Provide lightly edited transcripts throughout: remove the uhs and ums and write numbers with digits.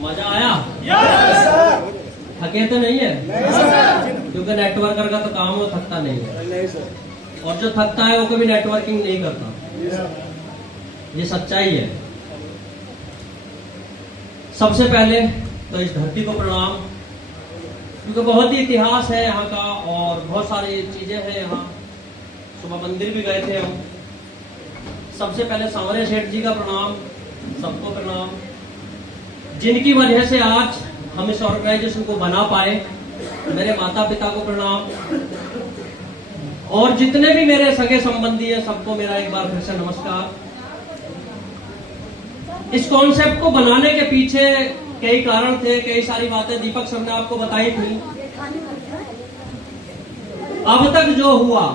मजा आया? सर। थके तो नहीं है? नहीं सर। क्योंकि नेटवर्कर का तो काम वो थकता नहीं है, नहीं सर। और जो थकता है वो कभी नेटवर्किंग नहीं करता। ये सच्चाई है। सबसे पहले तो इस धरती को प्रणाम, क्योंकि बहुत ही इतिहास है यहाँ का और बहुत सारी चीजें हैं यहाँ। सुबह मंदिर भी गए थे हम। सबसे पहले सांवरे सेठ जी का प्रणाम, सबको प्रणाम, जिनकी वजह से आज हम इस ऑर्गेनाइजेशन को बना पाए। मेरे माता पिता को प्रणाम, और जितने भी मेरे सगे संबंधी हैं सबको मेरा एक बार फिर से नमस्कार। इस कॉन्सेप्ट को बनाने के पीछे कई कारण थे, कई सारी बातें दीपक सर ने आपको बताई थी। अब तक जो हुआ,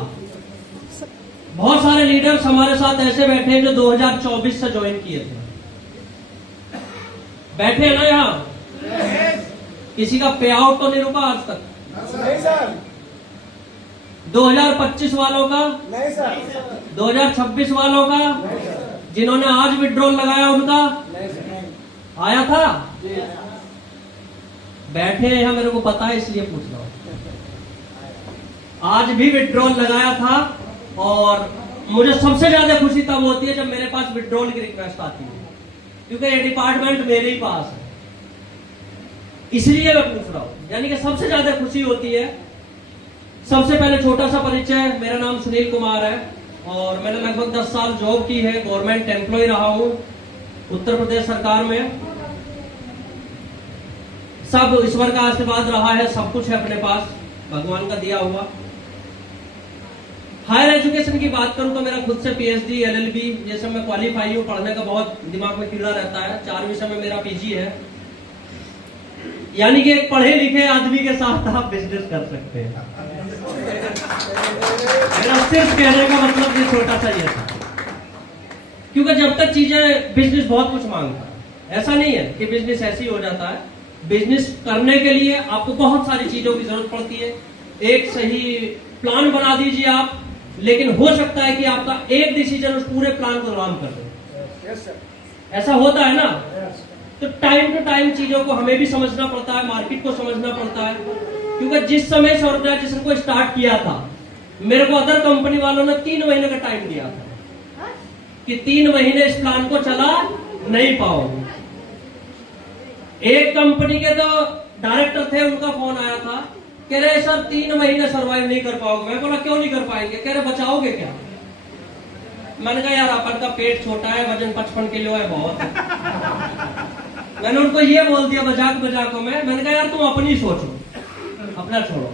बहुत सारे लीडर्स हमारे साथ ऐसे बैठे हैं जो 2024 से ज्वाइन किए थे। बैठे हैं ना यहाँ? किसी का पे आउट तो नहीं रुका आज तक? नहीं सर। 2025 वालों का? नहीं सर। 2026 वालों का? जिन्होंने आज विड्रॉल लगाया उनका आया था? बैठे हैं यहाँ, मेरे को पता है इसलिए पूछ रहा हूं। आज भी विड्रॉल लगाया था, और मुझे सबसे ज्यादा खुशी तब होती है जब मेरे पास विड्रॉल की रिक्वेस्ट आती है, क्योंकि ये डिपार्टमेंट मेरे ही पास है, इसलिए मैं पूछ रहा हूं। यानी कि सबसे ज्यादा खुशी होती है। सबसे पहले छोटा सा परिचय, मेरा नाम सुनील कुमार है और मैंने लगभग 10 साल जॉब की है, गवर्नमेंट एम्प्लॉय रहा हूं उत्तर प्रदेश सरकार में। सब ईश्वर का आशीर्वाद रहा है, सब कुछ है अपने पास, भगवान का दिया हुआ। हायर एजुकेशन की बात करूं तो मेरा खुद से पीएचडी, एलएलबी ये सब मैं क्वालिफाई हूं। पढ़ने का बहुत दिमाग में कीड़ा रहता है। 4 विषय में मेरा पीजी है। यानी कि एक पढ़े लिखे आदमी के साथ आप बिजनेस कर सकते हैं। मेरा सिर्फ कहने का मतलब ये छोटा सा ये था, क्योंकि जब तक चीजें, बिजनेस बहुत कुछ मांगता है। ऐसा नहीं है कि बिजनेस ऐसे ही हो जाता है। बिजनेस करने के लिए आपको बहुत सारी चीजों की जरूरत पड़ती है। एक सही प्लान बना दीजिए आप, लेकिन हो सकता है कि आपका एक डिसीजन उस पूरे प्लान को रवान कर दे। ऐसा होता है ना? तो टाइम टू टाइम चीजों को हमें भी समझना पड़ता है, मार्केट को समझना पड़ता है। क्योंकि जिस समय इस ऑर्गेनाइजेशन को स्टार्ट किया था, मेरे को अदर कंपनी वालों ने 3 महीने का टाइम दिया था कि 3 महीने इस प्लान को चला नहीं पाओगे। एक कंपनी के तो डायरेक्टर थे, उनका फोन आया था, कह रहे सर 3 महीने सर्वाइव नहीं कर पाओगे। मैं बोला क्यों नहीं कर पाएंगे? कह रहे बचाओगे क्या? मैंने कहा यार अपन का पेट छोटा है, वजन 55 किलो है, बहुत है। मैंने उनको ये बोल दिया मजाक में। मैंने कहा यार तुम अपनी सोचो, अपना छोड़ो।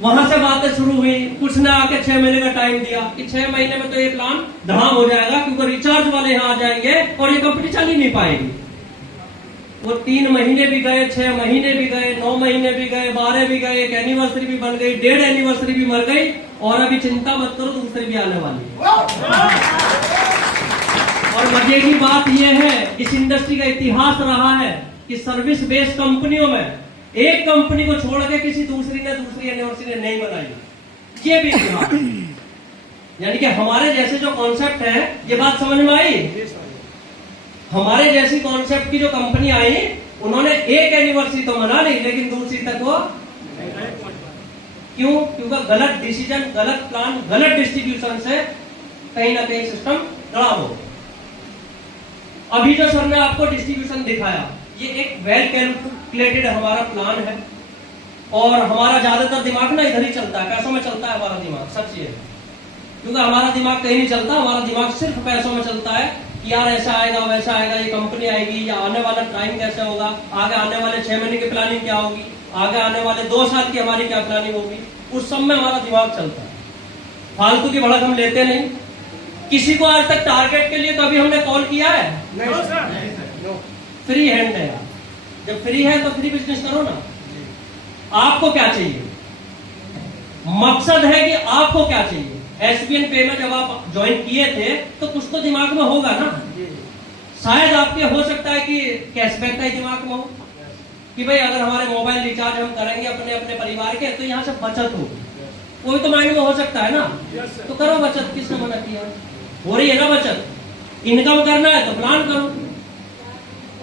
वहां से बातें शुरू हुई। कुछ ने आके 6 महीने का टाइम दिया कि 6 महीने में तो ये प्लान धड़ाम हो जाएगा, क्योंकि रिचार्ज वाले यहाँ आ जाएंगे और ये कंपनी चल ही नहीं पाएगी। वो 3 महीने भी गए, 6 महीने भी गए, 9 महीने भी गए, 12 भी गए, एक एनिवर्सरी भी बन गई, 1.5 एनिवर्सरी भी मर गई, और अभी चिंता मत करो दूसरी भी आने वाली है। और मजे की बात यह है, इस इंडस्ट्री का इतिहास रहा है कि सर्विस बेस्ड कंपनियों में एक कंपनी को छोड़ के किसी दूसरी एनिवर्सरी ने नहीं बनाई। ये भी इतिहास। यानी कि हमारे जैसे जो कॉन्सेप्ट है, ये बात समझ में आई? हमारे जैसी कॉन्सेप्ट की जो कंपनी आई, उन्होंने एक एनिवर्सरी तो मना ली, लेकिन दूसरी तक वो क्यों? क्योंकि गलत डिसीजन, गलत प्लान, गलत डिस्ट्रीब्यूशन से कहीं ना कहीं सिस्टम खराब हो। अभी जो सर ने आपको डिस्ट्रीब्यूशन दिखाया, ये एक वेल कैलकुलेटेड हमारा प्लान है, और हमारा ज्यादातर दिमाग ना इधर ही चलता है, पैसों में चलता है हमारा दिमाग। सच ये है, क्योंकि हमारा दिमाग कहीं नहीं चलता। हमारा दिमाग सिर्फ पैसों में चलता है कि यार ऐसा आएगा, वैसा आएगा, ये कंपनी आएगी, या आने वाला टाइम कैसे होगा, आगे आने वाले 6 महीने की प्लानिंग क्या होगी, आगे आने वाले 2 साल की हमारी क्या प्लानिंग होगी। उस सब में हमारा दिमाग चलता है। फालतू की भड़क हम लेते नहीं। किसी को आज तक टारगेट के लिए कभी हमने कॉल किया है? नहीं सर। फ्री हैंड है यार। जब फ्री है तो फ्री बिजनेस करो ना। आपको क्या चाहिए? मकसद है कि आपको क्या चाहिए। एसबीएन पे में जब आप ज्वाइन किए थे तो कुछ तो दिमाग में होगा ना। शायद आपके हो सकता है कि कैशबैक का ही दिमाग में हो कि भाई अगर हमारे मोबाइल रिचार्ज हम करेंगे अपने अपने परिवार के तो यहाँ से बचत होगी। कोई तो माइंड में हो सकता है ना। तो करो बचत, किसने मना किया? हो रही है ना बचत। इनकम करना है तो प्लान करो।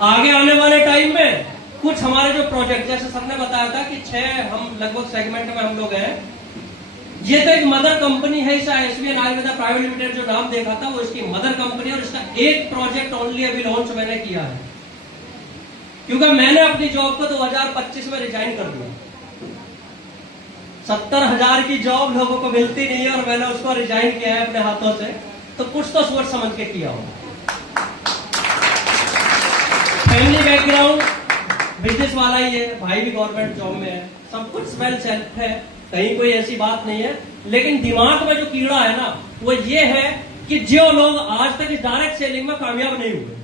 आगे आने वाले टाइम में कुछ हमारे जो प्रोजेक्ट, जैसे सर ने बताया था कि 6 हम लगभग सेगमेंट में हम लोग हैं। ये तो एक मदर कंपनी है, इसे एसवीएन आयुर्वेदा प्राइवेट लिमिटेड जो नाम देखा था वो इसकी मदर कंपनी, और इसका एक प्रोजेक्ट ओनली अभी लॉन्च मैंने किया है, क्योंकि मैंने अपनी जॉब को 2025 में रिजाइन कर दिया। 70,000 की जॉब लोगों को मिलती नहीं है और मैंने उसको रिजाइन किया है अपने हाथों से, तो कुछ तो सोच समझ के किया हो। फैमिली बैकग्राउंड बिजनेस वाला ही है, भाई भी गवर्नमेंट जॉब में है, सब कुछ वेल सेट है, कहीं कोई ऐसी बात नहीं है। लेकिन दिमाग में जो कीड़ा है ना वो ये है कि जो लोग आज तक इस डायरेक्ट सेलिंग में कामयाब नहीं हुए,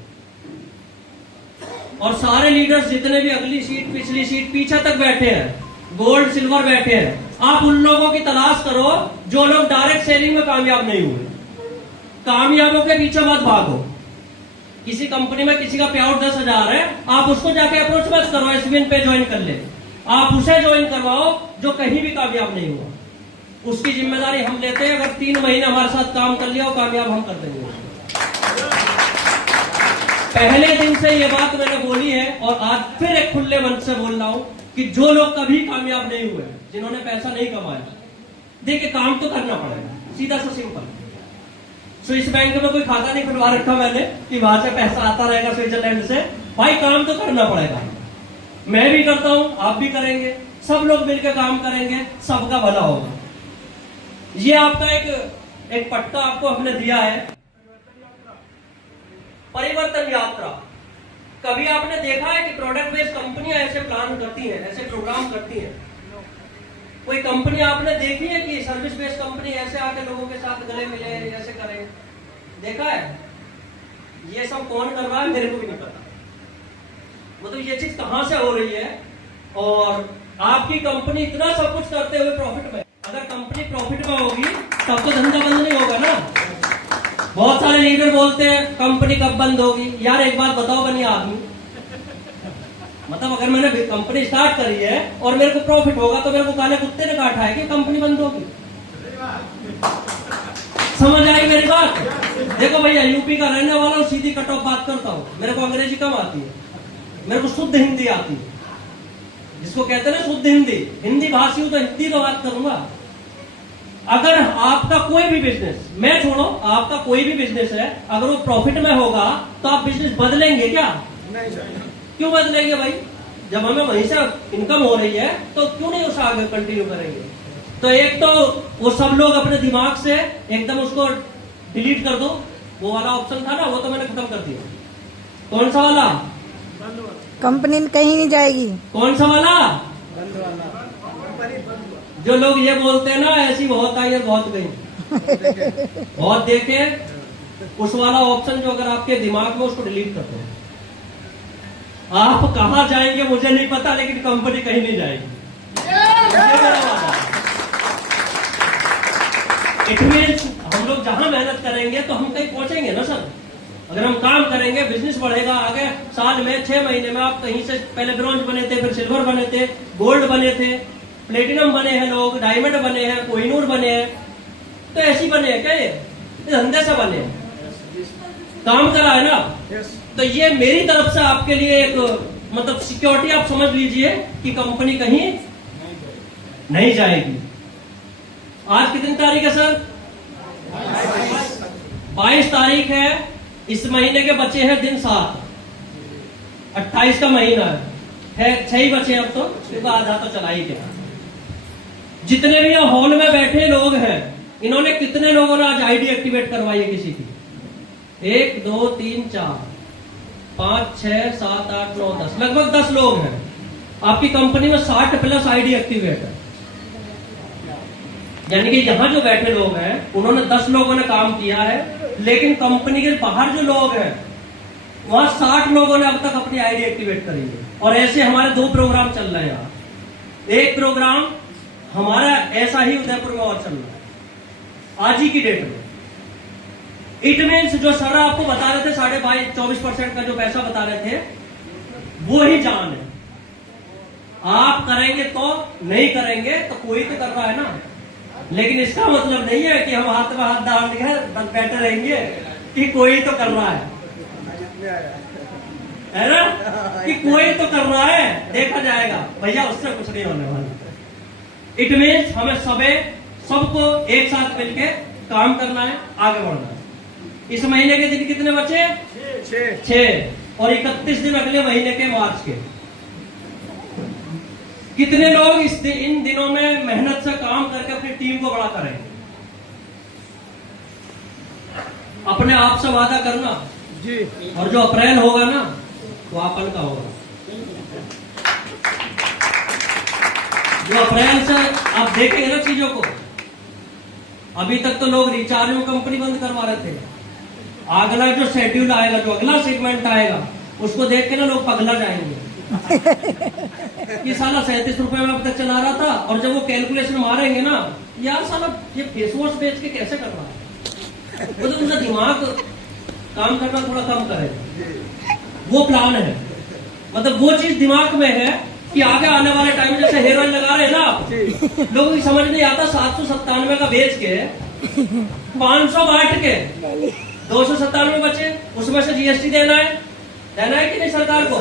और सारे लीडर्स जितने भी अगली सीट पिछली सीट पीछे तक बैठे हैं, गोल्ड सिल्वर बैठे हैं, आप उन लोगों की तलाश करो जो लोग डायरेक्ट सेलिंग में कामयाब नहीं हुए। कामयाबों के पीछे मत भागो। किसी कंपनी में किसी का पे आउट 10,000 है, आप उसको जाके अप्रोच मत करो एसवीएन पे ज्वाइन कर ले, आप उसे ज्वाइन करवाओ जो कहीं भी कामयाब नहीं हुआ। उसकी जिम्मेदारी हम लेते हैं, अगर 3 महीने हमारे साथ काम कर लिया और कामयाब हम कर देंगे। पहले दिन से ये बात मैंने बोली है और आज फिर एक खुले मन से बोल रहा हूं कि जो लोग कभी कामयाब नहीं हुए, जिन्होंने पैसा नहीं कमाया, देखिए काम तो करना पड़ेगा, सीधा सा सिंपल। स्विस बैंक में कोई खाता नहीं खुलवा रखा मैंने कि वहां से पैसा आता रहेगा स्विट्जरलैंड से, भाई काम तो करना पड़ेगा। मैं भी करता हूं, आप भी करेंगे, सब लोग मिलकर काम करेंगे, सबका भला होगा। ये आपका एक पट्टा आपको हमने दिया है, परिवर्तन यात्रा। कभी आपने देखा है कि प्रोडक्ट बेस्ड कंपनियां ऐसे प्लान करती हैं, ऐसे प्रोग्राम करती हैं? कोई कंपनी आपने देखी है कि सर्विस बेस्ड कंपनी ऐसे आके लोगों के साथ गले मिले, ऐसे करें? देखा है? ये सब कौन कर रहा है मेरे को भी नहीं पता, मतलब ये चीज कहां से हो रही है। और आपकी कंपनी इतना सब कुछ करते हुए प्रॉफिट में, अगर कंपनी प्रॉफिट में होगी तब तो धंधा बंद नहीं होगा ना। बहुत सारे लीडर बोलते हैं कंपनी कब बंद होगी। यार एक बात बताओ बनी आदमी, मतलब अगर मैंने कंपनी स्टार्ट करी है और मेरे को प्रॉफिट होगा तो मेरे को काले कुत्ते ने काटा है कि कंपनी बंद होगी? समझ आई मेरी बात? देखो भैया, यूपी का रहने वाला हूँ, सीधी कट ऑफ बात करता हूँ, मेरे को अंग्रेजी कम आती है, मेरे को शुद्ध हिंदी आती है, जिसको कहते हैं ना शुद्ध हिंदी। हिंदी भाषी हूं तो हिंदी तो बात करूंगा। अगर आपका कोई भी बिजनेस, मैं छोड़ो, आपका कोई भी बिजनेस है, अगर वो प्रॉफिट में होगा तो आप बिजनेस बदलेंगे क्या? नहीं सर। क्यों बदलेंगे भाई? जब हमें वहीं से इनकम हो रही है तो क्यों नहीं उसे आगे कंटिन्यू करेंगे? तो एक तो वो सब लोग अपने दिमाग से एकदम उसको डिलीट कर दो। वो वाला ऑप्शन था ना, वो तो मैंने खत्म कर दिया। कौन सा वाला? कंपनी कहीं नहीं जाएगी। कौन सा वाला? जो लोग ये बोलते हैं ना ऐसी बहुत आई है, बहुत गई, बहुत देखे, उस वाला ऑप्शन जो अगर आपके दिमाग में, उसको डिलीट कर दो। आप कहां जाएंगे मुझे नहीं पता, लेकिन कंपनी कहीं नहीं जाएगी। इट मीन्स हम लोग जहां मेहनत करेंगे तो हम कहीं पहुंचेंगे ना सर। अगर हम काम करेंगे, बिजनेस बढ़ेगा आगे। साल में 6 महीने में आप कहीं से पहले ब्रॉन्ज बने थे, फिर सिल्वर बने थे, गोल्ड बने थे, प्लेटिनम बने हैं लोग, डायमंड बने हैं, कोहिनूर बने हैं। तो ऐसी बने हैं क्या? ये धंधे से बने हैं, काम करा है ना। तो ये मेरी तरफ से आपके लिए एक मतलब सिक्योरिटी आप समझ लीजिए कि कंपनी कहीं नहीं जाएगी। आज कितनी तारीख है सर? 22 तारीख है। इस महीने के बचे हैं दिन 7, 28 का महीना है, 6 ही बचे अब तो, क्योंकि आधा तो चला ही गया। जितने भी हॉल में बैठे लोग हैं, इन्होंने कितने लोगों ने आज आईडी एक्टिवेट करवाई है किसी की? 1 2 3 4 5 6 7 8 9 10, लगभग 10 लोग हैं। आपकी कंपनी में 60+ आईडी एक्टिवेट है, यानी कि यहां जो बैठे लोग हैं उन्होंने 10 लोगों ने काम किया है, लेकिन कंपनी के बाहर जो लोग हैं वहां 60 लोगों ने अब तक अपनी आईडी एक्टिवेट करी है। और ऐसे हमारे 2 प्रोग्राम चल रहे हैं यहाँ। एक प्रोग्राम हमारा ऐसा ही उदयपुर में और चल रहा है आज ही की डेट में। इट मीन्स जो सर आपको बता रहे थे 22-24% का जो पैसा बता रहे थे, वो ही जान है। आप करेंगे तो, नहीं करेंगे तो कोई तो कर रहा है ना। लेकिन इसका मतलब नहीं है कि हम हाथ में हाथ डाल के बैठे रहेंगे कि कोई तो कर रहा है। है ना, कि कोई तो कर रहा है, देखा जाएगा भैया, उससे कुछ नहीं होने वाला। इट मीन्स हमें सबको एक साथ मिलके काम करना है, आगे बढ़ना है। इस महीने के दिन कितने बचे? 6 और 31 दिन अगले महीने के मार्च के। कितने लोग इन दिनों में मेहनत से काम करके अपनी टीम को बड़ा करेंगे? अपने आप से वादा करना जी। और जो अप्रैल होगा ना वो अपन का होगा। जो अप्रैल से आप देखेंगे ना चीजों को, अभी तक तो लोग रिचार्ज में कंपनी बंद करवा रहे थे। अगला जो शेड्यूल आएगा, जो अगला सेगमेंट आएगा, उसको देख के ना लोग पगला जाएंगे। ये साला 37 रुपए में अब तक चला रहा था, और जब वो कैलकुलेशन मारेंगे ना, यार साला ये फेस वॉश बेच के कैसे कर रहा है, वो तो उनका दिमाग काम करना थोड़ा कम करेगा। वो प्लान है, मतलब वो चीज दिमाग में है कि आगे आने वाले टाइम जैसे हेयर ऑयल लगा रहे हैं ना आप, लोगों की समझ नहीं आता 797 का बेच के 500 बांट के 297 बचे, उसमें से जीएसटी देना है कि नहीं सरकार को,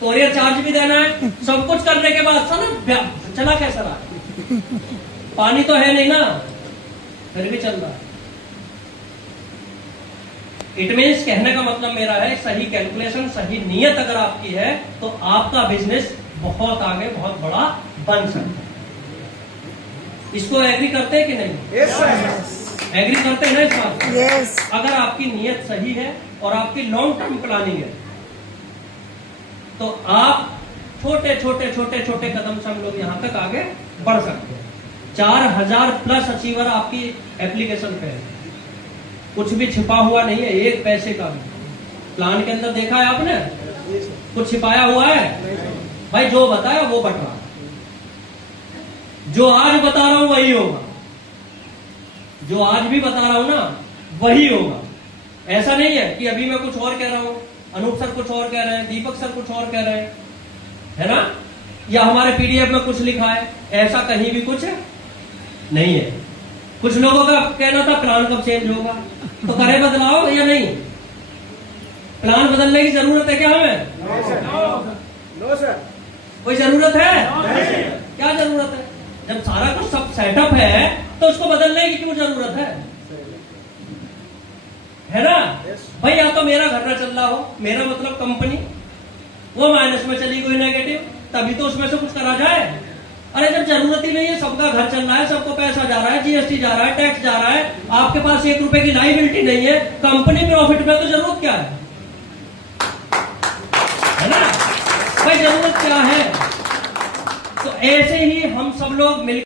कोरियर चार्ज भी देना है, सब कुछ करने के बाद साला चला कैसा रहा? पानी तो है नहीं ना, फिर भी चल रहा है। इट मीन्स कहने का मतलब मेरा है, सही कैलकुलेशन, सही नियत अगर आपकी है तो आपका बिजनेस बहुत आगे, बहुत बड़ा बन सकता है। इसको एग्री करते हैं कि नहीं? Yes sir. एग्री करते हैं ना इस बात? यस। अगर आपकी नियत सही है और आपकी लॉन्ग टर्म प्लानिंग है तो आप छोटे छोटे कदम से हम लोग यहाँ तक आगे बढ़ सकते हैं। 4000 प्लस अचीवर आपकी एप्लीकेशन पे है, कुछ भी छिपा हुआ नहीं है, एक पैसे का भी। प्लान के अंदर देखा है आपने कुछ छिपाया हुआ है? भाई जो बताया वो बट रहा, जो आज बता रहा हूं वही होगा, जो आज भी बता रहा हूं ना वही होगा। ऐसा नहीं है कि अभी मैं कुछ और कह रहा हूं, अनूप सर कुछ और कह रहे हैं, दीपक सर कुछ और कह रहे हैं, है ना, या हमारे पीडीएफ में कुछ लिखा है, ऐसा कहीं भी कुछ नहीं है। कुछ लोगों का कहना था प्लान कब चेंज होगा, तो करे बदलाव या नहीं? प्लान बदलने की जरूरत है क्या हमें? No sir. कोई जरूरत है? क्या जरूरत है? जब सारा कुछ सब सेटअप है तो उसको बदलने की क्यों जरूरत है ना? भाई या तो मेरा घर ना चल रहा हो, मेरा मतलब कंपनी वो माइनस में चली गई, नेगेटिव, तभी तो उसमें से कुछ करा जाए। अरे जब जरूरत ही नहीं है, सबका घर चल रहा है, सबको पैसा जा रहा है, जीएसटी जा रहा है, टैक्स जा रहा है, आपके पास 1 रुपए की लायबिलिटी नहीं है, कंपनी प्रॉफिट में, तो जरूरत क्या है ना? भाई जरूरत क्या है? तो ऐसे ही हम सब लोग मिल